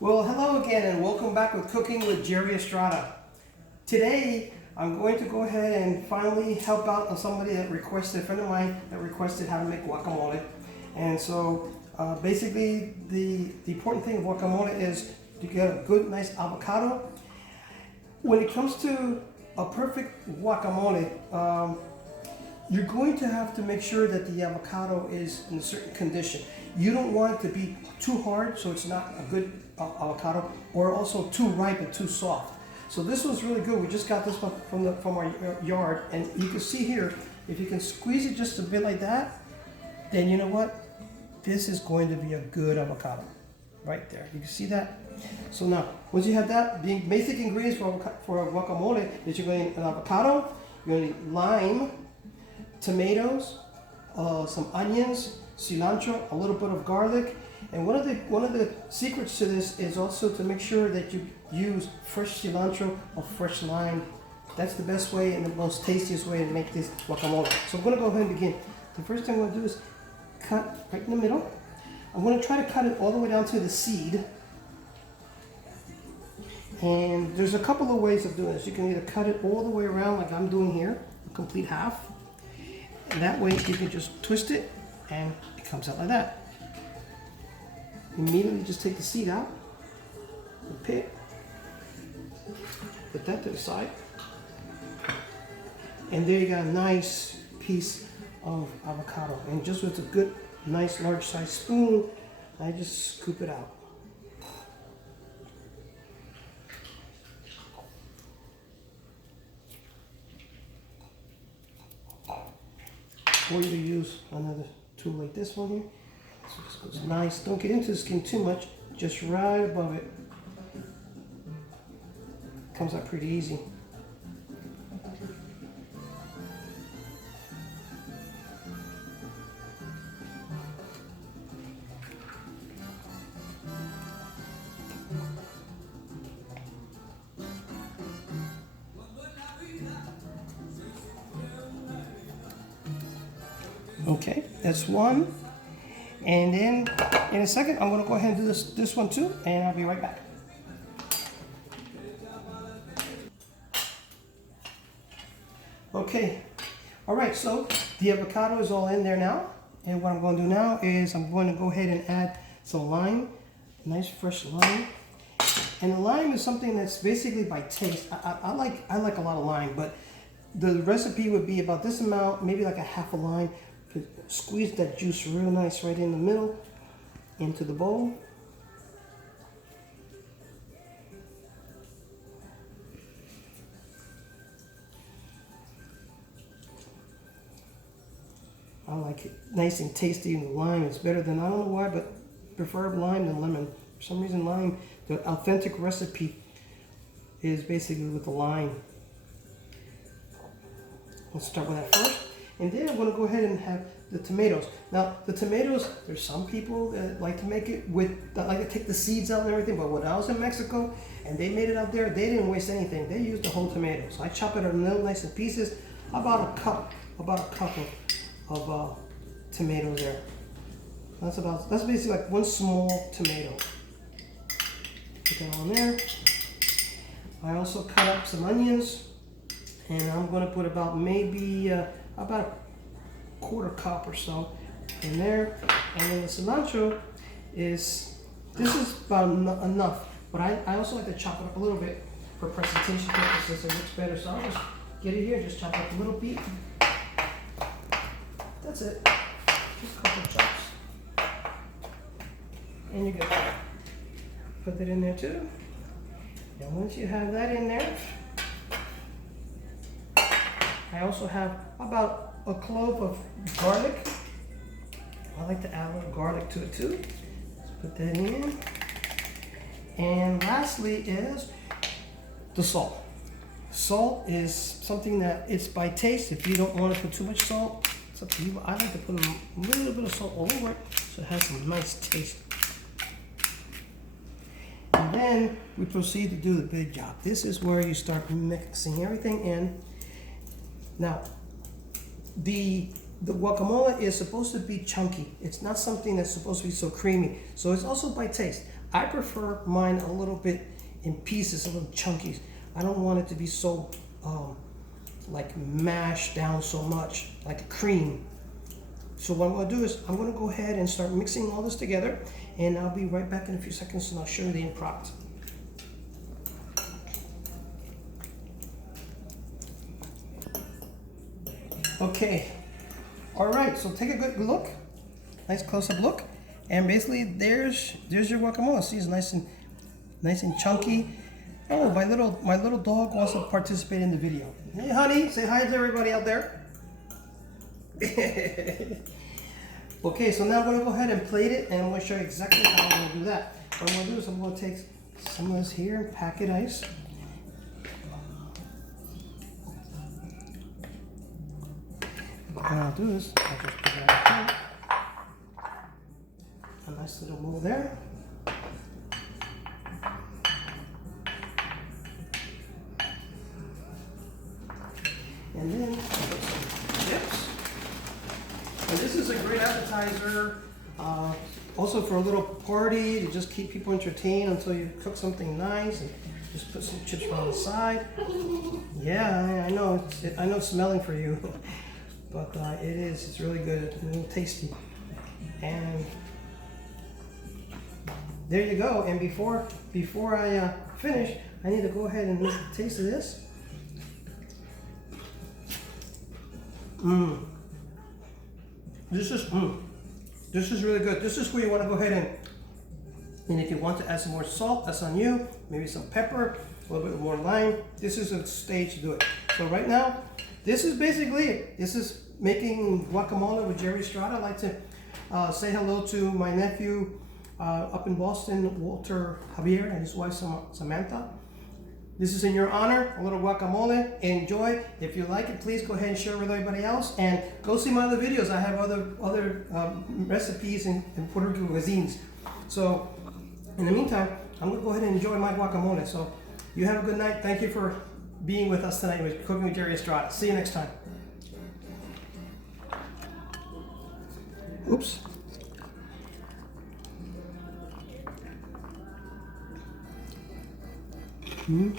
Well, hello again and welcome back with Cooking with Jerry Estrada. Today, I'm going to go ahead and finally help out on somebody that requested, a friend of mine that requested how to make guacamole. And so, basically, the important thing of guacamole is to get a good, nice avocado. When it comes to a perfect guacamole, you're going to have to make sure that the avocado is in a certain condition. You don't want it to be too hard, so it's not a good avocado, or also too ripe and too soft. So this one's really good. We just got this one from our yard, and you can see here, if you can squeeze it just a bit like that, then you know what? This is going to be a good avocado, right there. You can see that. So now, once you have that, the basic ingredients for a guacamole is you're going to need an avocado, you're going to need lime, tomatoes, some onions, cilantro, a little bit of garlic, and one of the secrets to this is also to make sure that you use fresh cilantro or fresh lime. That's the best way and the most tastiest way to make this guacamole. So I'm going to go ahead and begin. The first thing I'm going to do is cut right in the middle. I'm going to try to cut it all the way down to the seed. And there's a couple of ways of doing this. You can either cut it all the way around like I'm doing here, a complete half. And that way you can just twist it and it comes out like that. Immediately just take the seed out, the pit, put that to the side. And there you got a nice piece of avocado. And just with a good, nice large size spoon, I just scoop it out. Or you use another tool like this one here. So this goes nice. Don't get into the skin too much, just right above it. Comes out pretty easy. Okay, that's one. And then in a second, I'm going to go ahead and do this one too, and I'll be right back. Okay, all right, so the avocado is all in there now. And what I'm going to do now is I'm going to go ahead and add some lime, nice fresh lime. And the lime is something that's basically by taste. I like a lot of lime, but the recipe would be about this amount, maybe like a half a lime. Squeeze that juice real nice right in the middle into the bowl. I like it nice and tasty, and the lime is better than, I don't know why, but prefer lime than lemon. For some reason lime, the authentic recipe is basically with the lime. Let's start with that first. And then I'm going to go ahead and have the tomatoes. Now, the tomatoes, there's some people that like to make it with, that like to take the seeds out and everything, but when I was in Mexico and they made it out there, they didn't waste anything. They used the whole tomato. So I chop it in little nice in pieces, about a cup of tomatoes there. That's basically like one small tomato. Put that on there. I also cut up some onions, and I'm going to put about maybe about a quarter cup or so in there. And then the cilantro is about enough, but I also like to chop it up a little bit for presentation purposes. It looks better, so I'll just get it here, just chop up a little bit. That's it, just a couple chops, and you're good. Put that in there too. And once you have that in there, I also have about a clove of garlic. I like to add a little garlic to it too. Let's put that in. And lastly is the salt. Salt is something that it's by taste. If you don't want to put too much salt, it's up to you. I like to put a little bit of salt all over it so it has some nice taste. And then we proceed to do the big job. This is where you start mixing everything in. Now, the guacamole is supposed to be chunky. It's not something that's supposed to be so creamy. So it's also by taste. I prefer mine a little bit in pieces, a little chunky. I don't want it to be so like mashed down so much, like a cream. So what I'm going to do is I'm going to go ahead and start mixing all this together, and I'll be right back in a few seconds and I'll show you the end product. Okay, all right, so take a good look, nice close-up look, and basically there's your guacamole. See, it's nice and chunky. Oh, my little dog wants to participate in the video. Hey, honey, say hi to everybody out there. Okay, so now I'm going to go ahead and plate it, and I'm going to show you exactly how I'm going to do that. What I'm going to do is I'm going to take some of this here and pack it ice. What I'll do is I'll just put it right here. A nice little mold there. And then put some chips. And this is a great appetizer, also for a little party to just keep people entertained until you cook something nice, and just put some chips on the side. Yeah, I know it's smelling for you, but it's really good and tasty. And there you go. And before I finish, I need to go ahead and make a taste of this. This is really good. This is where you want to go ahead and if you want to add some more salt, that's on you. Maybe some pepper, a little bit more lime. This is a stage to do it. So right now, this is basically it. This is making guacamole with Jerry Estrada. I'd like to say hello to my nephew up in Boston, Walter Javier, and his wife Samantha. This is in your honor, a little guacamole. Enjoy. If you like it, please go ahead and share with everybody else. And go see my other videos. I have other recipes in Puerto Rico cuisines. So, in the meantime, I'm going to go ahead and enjoy my guacamole. So, you have a good night. Thank you for being with us tonight with Cooking with Jerry Estrada. See you next time. Oops. Mm-hmm.